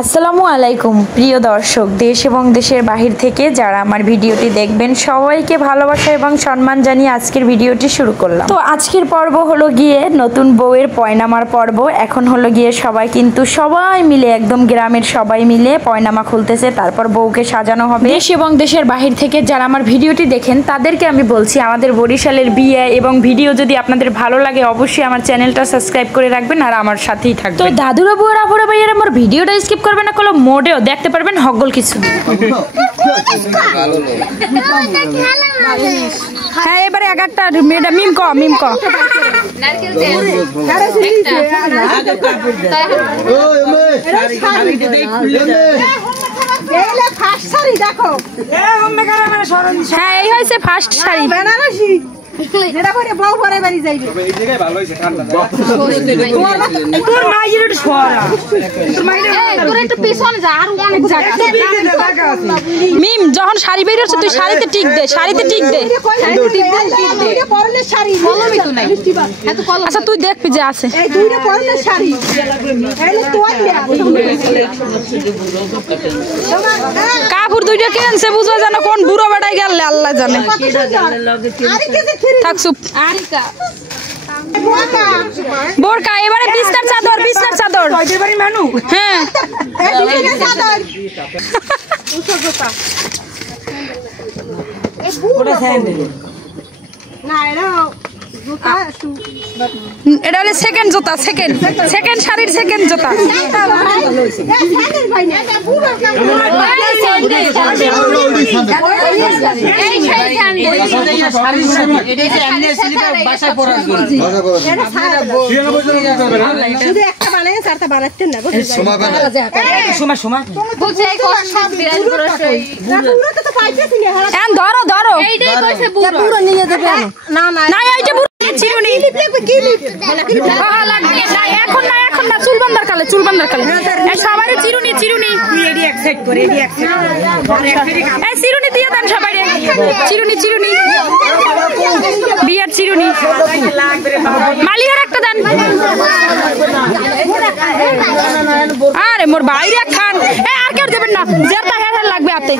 আসসালামু আলাইকুম প্রিয় দর্শক, দেশ এবং দেশের বাহির থেকে যারা আমার ভিডিওটি দেখবেন সবাইকে ভালোবাসা এবং সম্মান জানিয়ে আজকের ভিডিওটি শুরু করলাম। তো আজকের পর্ব হলো গিয়ে নতুন বউয়ের পয়নামার পর্ব। এখন হলো গিয়ে সবাই মিলে একদম গ্রামের সবাই মিলে পয়নামা খুলতেছে, তারপর বউকে সাজানো হবে। দেশ এবং দেশের বাহির থেকে যারা আমার ভিডিওটি দেখেন তাদেরকে আমি বলছি, আমাদের বরিশালের বিয়ে এবং ভিডিও যদি আপনাদের ভালো লাগে অবশ্যই আমার চ্যানেলটা সাবস্ক্রাইব করে রাখবেন আর আমার সাথেই থাকবেন। তো দাদুরা বুয়ারা আপুরা ভাইয়েরা আমার ভিডিওটা স্কিপ করবেন না, কোনো মোডেও দেখতে পারবেন, হগল কিছু। হ্যাঁ, এবারে এক একটা মিম ক হ্যাঁ, এই হয়েছে ফার্স্ট শাড়ি। মিম যখন শাড়ি বের হচ্ছে তুই শাড়িতে টিক দে, আচ্ছা তুই দেখবি যে আছে কাপড় দুইটা কিনছে, বুঝা জানো কোন বুড়ো বেটাই গেল আল্লাহ জানে। থাক চুপ। বোরকা এবারে বিছনার চাদর হ্যাঁ এটা হলো সেকেন্ড জুতা, সেকেন্ড শাড়ির সেকেন্ড জুতা। ধরো এখন না চুল বান্ধার কালে সবাই চিরুনি চিরুনি দিয়ে দেন সবাই, চিরুনি বিয়ার চিরুনি মালিহার একটা দেন। আরে মোর বাইরে খান, আর কেউ দেবেন না, যেটা হেয়ার লাগবে হাতে।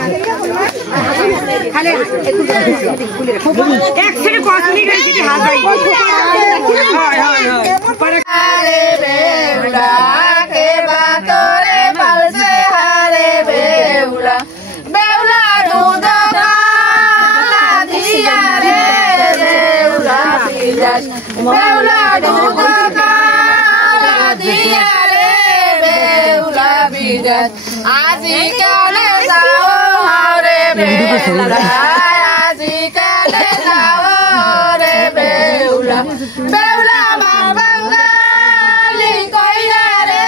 আজি কালে যাও রে বেউলা, আজি কালে যাও রে বেউলা, বেউলা বাবাঙ্গালি কইরা রে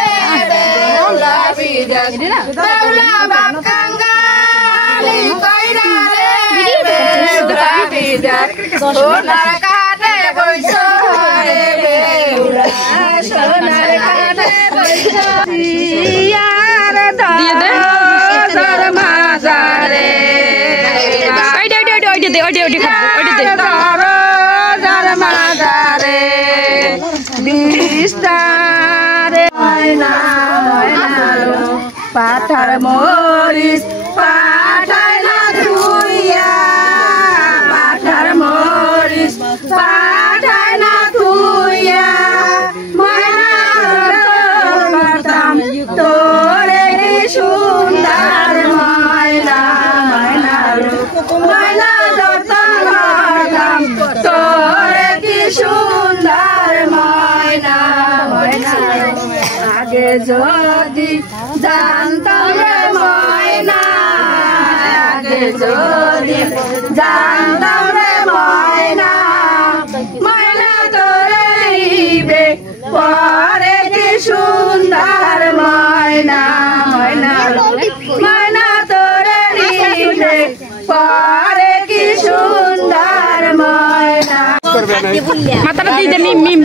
বেউলা বিদেশ, বেউলা বাবাঙ্গালি কইরা রে বেউলা বিদেশ, সোনার কাঠে বইছো রে বেউলা, সোনার কাঠে বইছো পাঠার মরিস পাঠায় না ধুইয়া, পাঠার মরিস পাঠায় না ধুইয়া, ময়না করতাম তোরে কি সুন্দর ময়না, ময়না করতাম তোরে কি সুন্দর ময়না, আগে যদি জানতাম রে ময়না, আগে যদি জানতাম রে ময়না, ময়না তোরে নিবে পরে কি সুন্দর ময়না, ময়না তোরে নিবে পরে কি সুন্দর ময়না। মাথাটা দিয়ে দে মিম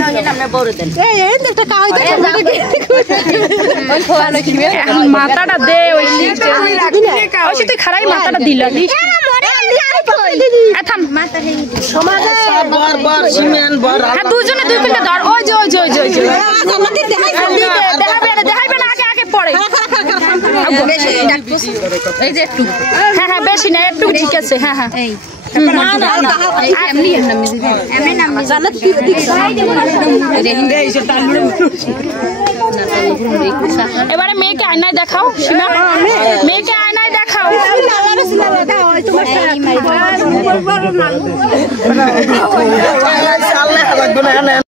মাথাটা দে, ওই তুই খারাই মাথাটা দিল। দুজনে দুই পিনটা ধর ওই যে দেখাবে না আগে আগে পড়ে এই যে একটু হ্যাঁ বেশি না একটু ঠিক আছে হ্যাঁ এবারে মেয়েকে আয়নায় দেখাও সীমা মেয়েকে আয়নায় দেখাও